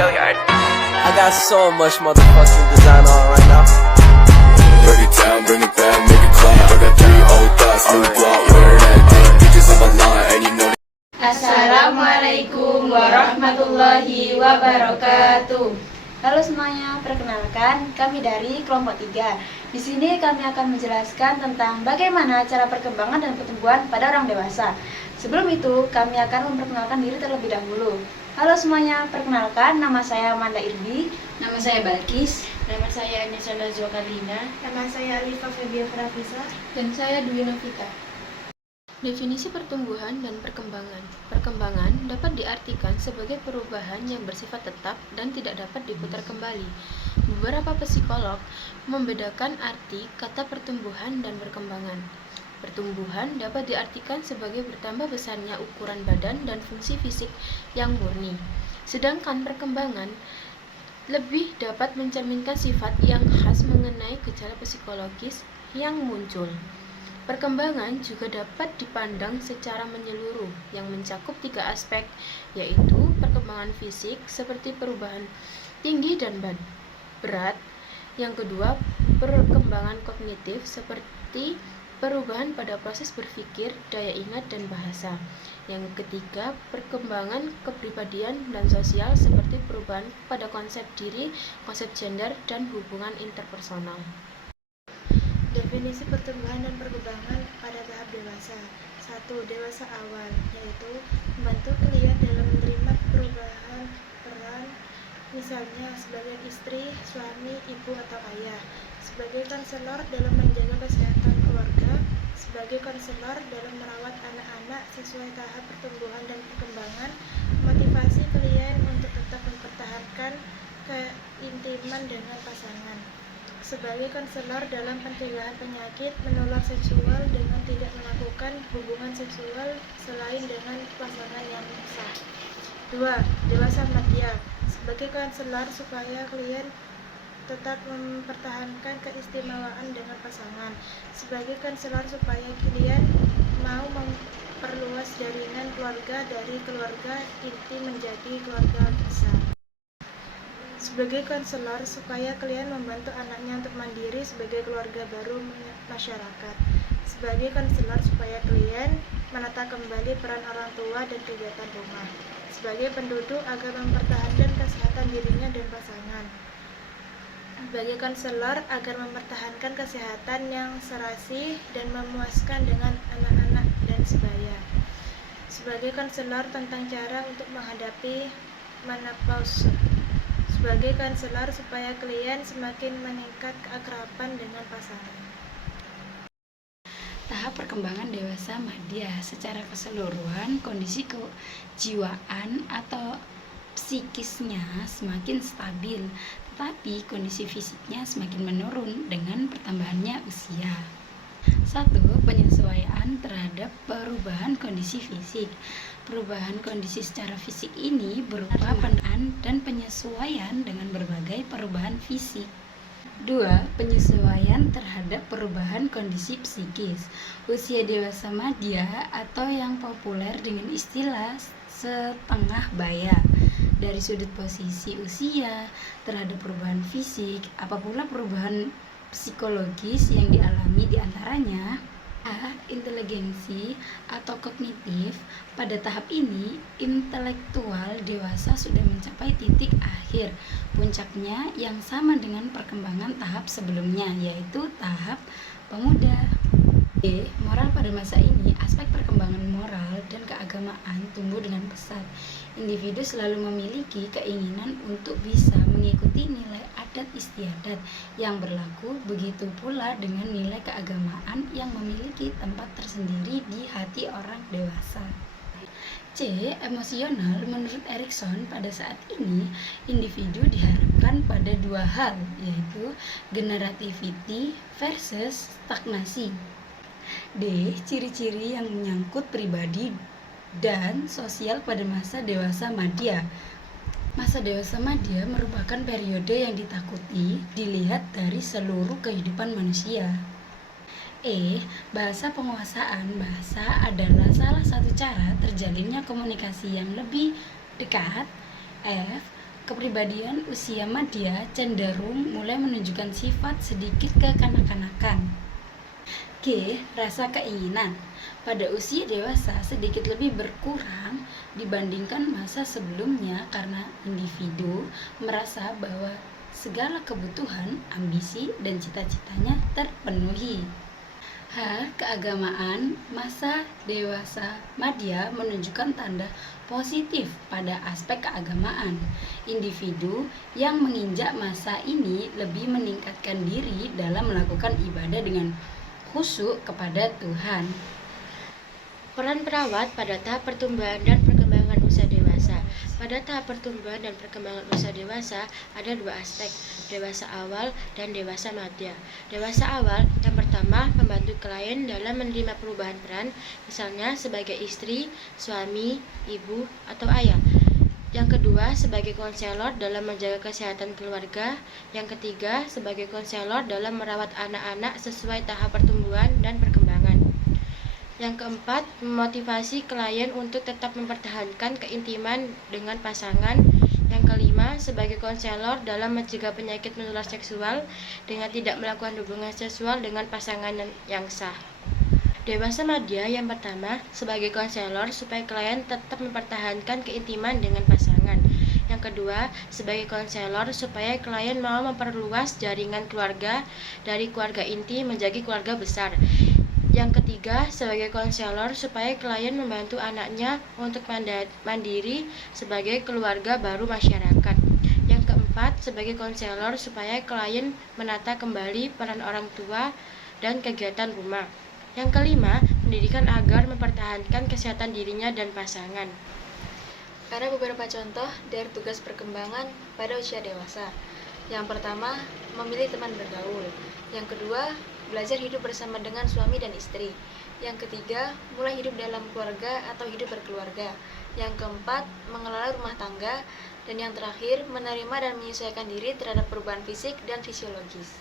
I got so much motherfucking design on right now. Break it down, bring it back, make it clap. I got 3 old thoughts, new block, where that thing. Bitches on my line, and you know. Assalamualaikum warahmatullahi wabarakatuh. Halo semuanya, perkenalkan kami dari kelompok 3. Di sini kami akan menjelaskan tentang bagaimana cara perkembangan dan pertumbuhan pada orang dewasa. Sebelum itu, kami akan memperkenalkan diri terlebih dahulu. Halo semuanya, perkenalkan nama saya Amanda Irbi. Nama saya Balkis. Nama saya Anissa Nazwa Karlina. Nama saya Alifa Febia Farafisa. Dan saya Dwi Novita. Definisi pertumbuhan dan perkembangan. Perkembangan dapat diartikan sebagai perubahan yang bersifat tetap dan tidak dapat diputar kembali. Beberapa psikolog membedakan arti kata pertumbuhan dan perkembangan. Pertumbuhan dapat diartikan sebagai bertambah besarnya ukuran badan dan fungsi fisik yang murni. Sedangkan perkembangan lebih dapat mencerminkan sifat yang khas mengenai gejala psikologis yang muncul. Perkembangan juga dapat dipandang secara menyeluruh yang mencakup 3 aspek, yaitu perkembangan fisik seperti perubahan tinggi dan berat. Yang kedua, perkembangan kognitif seperti perubahan pada proses berpikir, daya ingat, dan bahasa. Yang ketiga, perkembangan kepribadian dan sosial seperti perubahan pada konsep diri, konsep gender, dan hubungan interpersonal. Definisi pertumbuhan dan perkembangan pada tahap dewasa. 1. Dewasa awal, yaitu membantu klien dalam menerima perubahan peran, misalnya sebagai istri, suami, ibu, atau ayah, sebagai konselor dalam menjaga kesehatan keluarga, sebagai konselor dalam merawat anak-anak sesuai tahap pertumbuhan dan perkembangan, motivasi klien untuk tetap mempertahankan keintiman dengan pasangan, sebagai konselor dalam pencegahan penyakit menular seksual dengan tidak melakukan hubungan seksual selain dengan pasangan yang sah. 2. Dewasa madya, sebagai konselor supaya klien tetap mempertahankan keistimewaan dengan pasangan, sebagai konselor supaya klien mau memperluas jaringan keluarga dari keluarga inti menjadi keluarga besar, sebagai konselor supaya klien membantu anaknya untuk mandiri sebagai keluarga baru masyarakat, sebagai konselor supaya klien menata kembali peran orang tua dan kegiatan rumah, sebagai penduduk agar mempertahankan kesehatan dirinya dan pasangan, sebagai konselor agar mempertahankan kesehatan yang serasi dan memuaskan dengan anak-anak dan sebaya, sebagai konselor tentang cara untuk menghadapi menopause, sebagai konselor supaya klien semakin meningkat keakraban dengan pasangan. Tahap perkembangan dewasa madya secara keseluruhan, kondisi kejiwaan atau psikisnya semakin stabil, tetapi kondisi fisiknya semakin menurun dengan pertambahannya usia. 1. Penyesuaian terhadap perubahan kondisi fisik. Perubahan kondisi secara fisik ini berupa pendataan dan penyesuaian dengan berbagai perubahan fisik. 2. Penyesuaian terhadap perubahan kondisi psikis. Usia dewasa madya atau yang populer dengan istilah setengah baya. Dari sudut posisi usia terhadap perubahan fisik, apabila perubahan psikologis yang dialami diantaranya inteligensi atau kognitif. Pada tahap ini, intelektual dewasa sudah mencapai titik akhir puncaknya yang sama dengan perkembangan tahap sebelumnya, yaitu tahap pemuda. Moral pada masa ini, aspek perkembangan moral dan keagamaan tumbuh dengan pesat. Individu selalu memiliki keinginan untuk bisa mengikuti nilai adat istiadat yang berlaku, begitu pula dengan nilai keagamaan yang memiliki tempat tersendiri di hati orang dewasa. Emosional. Menurut Erikson, pada saat ini individu diharapkan pada 2 hal, yaitu generativity versus stagnasi. Ciri-ciri yang menyangkut pribadi dan sosial pada masa dewasa madya. Masa dewasa madya merupakan periode yang ditakuti dilihat dari seluruh kehidupan manusia. Bahasa penguasaan. Bahasa adalah salah satu cara terjalinnya komunikasi yang lebih dekat. Kepribadian usia madya cenderung mulai menunjukkan sifat sedikit kekanak-kanakan. G. Rasa keinginan. Pada usia dewasa sedikit lebih berkurang dibandingkan masa sebelumnya karena individu merasa bahwa segala kebutuhan, ambisi, dan cita-citanya terpenuhi. H. Keagamaan. Masa dewasa madya menunjukkan tanda positif pada aspek keagamaan. Individu yang menginjak masa ini lebih meningkatkan diri dalam melakukan ibadah dengan khusyuk kepada Tuhan. Peran perawat pada tahap pertumbuhan dan perkembangan usia dewasa. Pada tahap pertumbuhan dan perkembangan usia dewasa ada dua aspek, dewasa awal dan dewasa madya. Dewasa awal yang pertama membantu klien dalam menerima perubahan peran, misalnya sebagai istri, suami, ibu, atau ayah. Yang kedua sebagai konselor dalam menjaga kesehatan keluarga. Yang ketiga sebagai konselor dalam merawat anak-anak sesuai tahap pertumbuhan dan perkembangan. Yang keempat, memotivasi klien untuk tetap mempertahankan keintiman dengan pasangan. Yang kelima, sebagai konselor dalam mencegah penyakit menular seksual dengan tidak melakukan hubungan seksual dengan pasangan yang sah. Dewasa madya yang pertama, sebagai konselor supaya klien tetap mempertahankan keintiman dengan pasangan. Yang kedua, sebagai konselor supaya klien mau memperluas jaringan keluarga dari keluarga inti menjadi keluarga besar. Yang ketiga, sebagai konselor supaya klien membantu anaknya untuk mandiri sebagai keluarga baru masyarakat. Yang keempat, sebagai konselor supaya klien menata kembali peran orang tua dan kegiatan rumah. Yang kelima, pendidikan agar mempertahankan kesehatan dirinya dan pasangan. Ada beberapa contoh dari tugas perkembangan pada usia dewasa. Yang pertama, memilih teman bergaul. Yang kedua, belajar hidup bersama dengan suami dan istri. Yang ketiga, mulai hidup dalam keluarga atau hidup berkeluarga. Yang keempat, mengelola rumah tangga. Dan yang terakhir, menerima dan menyesuaikan diri terhadap perubahan fisik dan fisiologis.